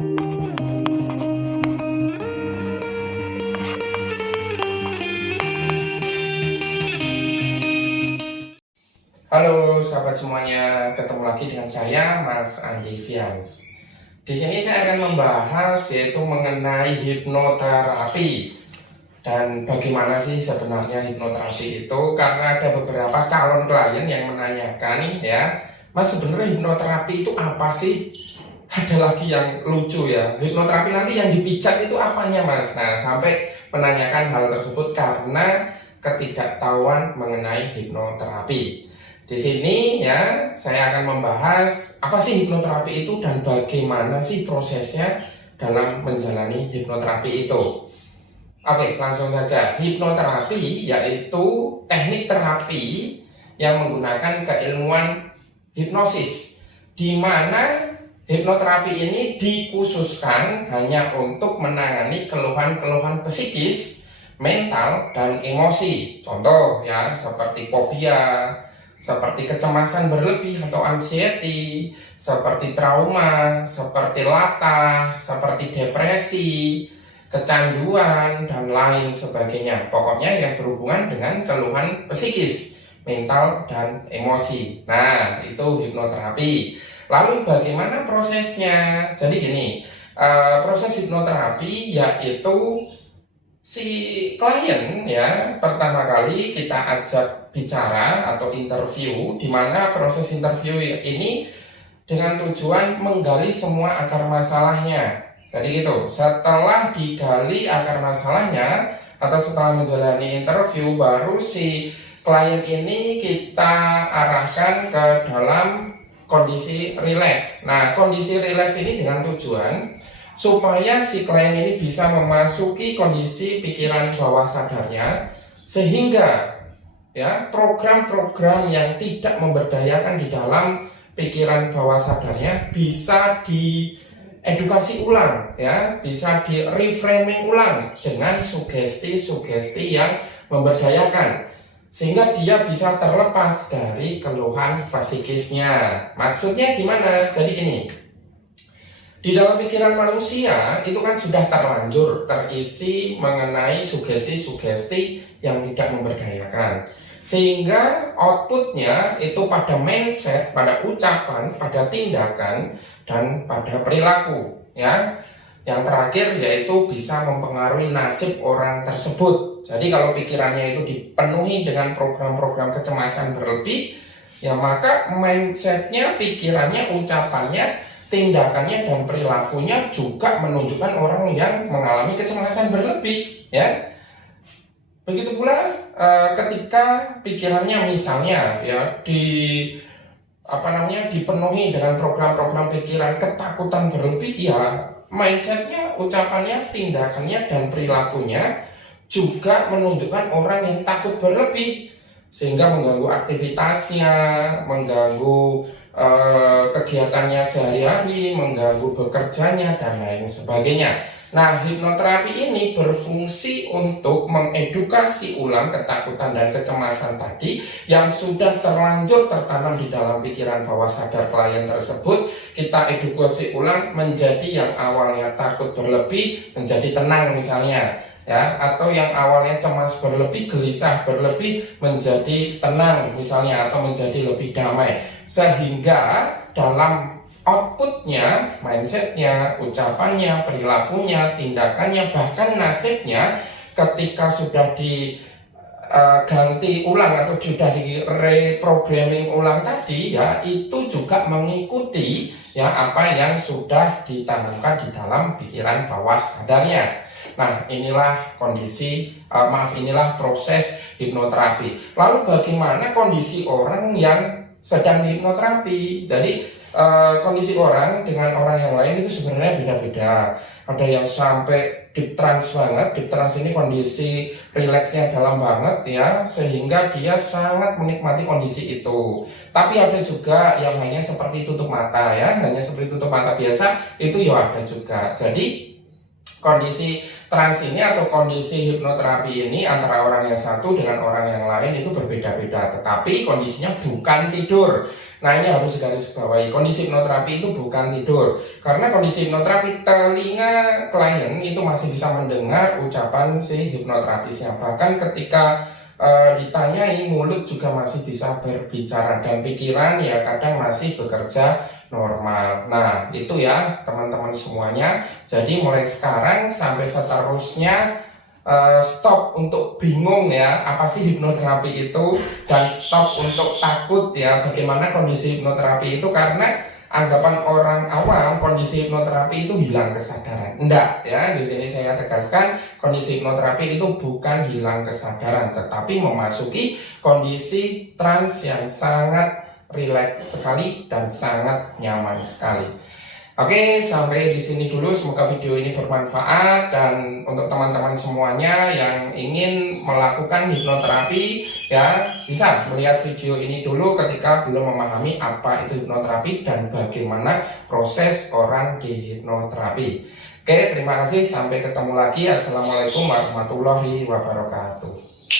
Halo sahabat semuanya, ketemu lagi dengan saya Mas Andi Fians. Di sini saya akan membahas yaitu mengenai hipnoterapi dan bagaimana sih sebenarnya hipnoterapi itu, karena ada beberapa calon klien yang menanyakan ya, Mas sebenarnya hipnoterapi itu apa sih? Ada lagi yang lucu ya, hipnoterapi nanti yang dipijat itu apanya Mas? Nah, sampai menanyakan hal tersebut karena ketidaktahuan mengenai hipnoterapi. Di sini ya, saya akan membahas apa sih hipnoterapi itu dan bagaimana sih prosesnya dalam menjalani hipnoterapi itu. Oke, langsung saja. Hipnoterapi yaitu teknik terapi yang menggunakan keilmuan hipnosis, di mana hipnoterapi ini dikhususkan hanya untuk menangani keluhan-keluhan psikis, mental, dan emosi. Contoh ya, seperti fobia, seperti kecemasan berlebih atau anxiety, seperti trauma, seperti latah, seperti depresi, kecanduan, dan lain sebagainya. Pokoknya yang berhubungan dengan keluhan psikis, mental, dan emosi. Nah, itu hipnoterapi. Lalu bagaimana prosesnya? Jadi gini, proses hipnoterapi yaitu si klien ya pertama kali kita ajak bicara atau interview, di mana proses interview ini dengan tujuan menggali semua akar masalahnya. Jadi gitu, setelah digali akar masalahnya atau setelah menjalani interview, baru si klien ini kita arahkan ke dalam kondisi rileks. Nah, kondisi rileks ini dengan tujuan supaya si klien ini bisa memasuki kondisi pikiran bawah sadarnya, sehingga ya program-program yang tidak memberdayakan di dalam pikiran bawah sadarnya bisa diedukasi ulang ya, bisa di reframing ulang dengan sugesti-sugesti yang memberdayakan, sehingga dia bisa terlepas dari keluhan psikisnya. Maksudnya gimana? Jadi gini, di dalam pikiran manusia itu kan sudah terlanjur terisi mengenai sugesti-sugesti yang tidak memberdayakan, sehingga outputnya itu pada mindset, pada ucapan, pada tindakan, dan pada perilaku ya. Yang terakhir yaitu bisa mempengaruhi nasib orang tersebut. Jadi kalau pikirannya itu dipenuhi dengan program-program kecemasan berlebih, ya maka mindsetnya, pikirannya, ucapannya, tindakannya, dan perilakunya juga menunjukkan orang yang mengalami kecemasan berlebih ya. Begitu pula ketika pikirannya misalnya ya dipenuhi dengan program-program pikiran ketakutan berlebih, ya mindsetnya, ucapannya, tindakannya, dan perilakunya juga menunjukkan orang yang takut berlebih, sehingga mengganggu aktivitasnya, mengganggu kegiatannya sehari-hari, mengganggu bekerjanya, dan lain sebagainya. Nah, hipnoterapi ini berfungsi untuk mengedukasi ulang ketakutan dan kecemasan tadi yang sudah terlanjur tertanam di dalam pikiran bawah sadar klien tersebut. Kita edukasi ulang menjadi yang awalnya takut berlebih menjadi tenang misalnya ya, atau yang awalnya cemas berlebih, gelisah berlebih menjadi tenang misalnya, atau menjadi lebih damai, sehingga dalam outputnya, mindsetnya, ucapannya, perilakunya, tindakannya, bahkan nasibnya ketika sudah diganti ulang atau sudah di reprogramming ulang tadi ya, itu juga mengikuti ya apa yang sudah ditanamkan di dalam pikiran bawah sadarnya. Nah, inilah inilah proses hipnoterapi. Lalu bagaimana kondisi orang yang sedang hipnoterapi? Jadi kondisi orang dengan orang yang lain itu sebenarnya beda-beda. Ada yang sampai deep trance banget. Deep trance ini kondisi rileksnya dalam banget ya, sehingga dia sangat menikmati kondisi itu. Tapi ada juga yang hanya seperti tutup mata ya, hanya seperti tutup mata biasa, itu ya ada juga. Jadi Kondisi trans ini atau kondisi hipnoterapi ini antara orang yang satu dengan orang yang lain itu berbeda-beda, tetapi kondisinya bukan tidur. Nah, ini harus digarisbawahi, kondisi hipnoterapi itu bukan tidur. Karena kondisi hipnoterapi, telinga klien itu masih bisa mendengar ucapan si hipnoterapisnya. Bahkan ketika ditanyai, mulut juga masih bisa berbicara, dan pikiran ya kadang masih bekerja normal. Nah, itu ya teman-teman semuanya. Jadi mulai sekarang sampai seterusnya, stop untuk bingung ya apa sih hipnoterapi itu, dan stop untuk takut ya bagaimana kondisi hipnoterapi itu, karena anggapan orang awam kondisi hipnoterapi itu hilang kesadaran. Enggak ya, di sini saya tegaskan kondisi hipnoterapi itu bukan hilang kesadaran, tetapi memasuki kondisi trans yang sangat rileks sekali dan sangat nyaman sekali. Oke, sampai di sini dulu. Semoga video ini bermanfaat, dan untuk teman-teman semuanya yang ingin melakukan hipnoterapi ya bisa melihat video ini dulu ketika belum memahami apa itu hipnoterapi dan bagaimana proses orang di hipnoterapi. Oke, terima kasih. Sampai ketemu lagi. Assalamualaikum warahmatullahi wabarakatuh.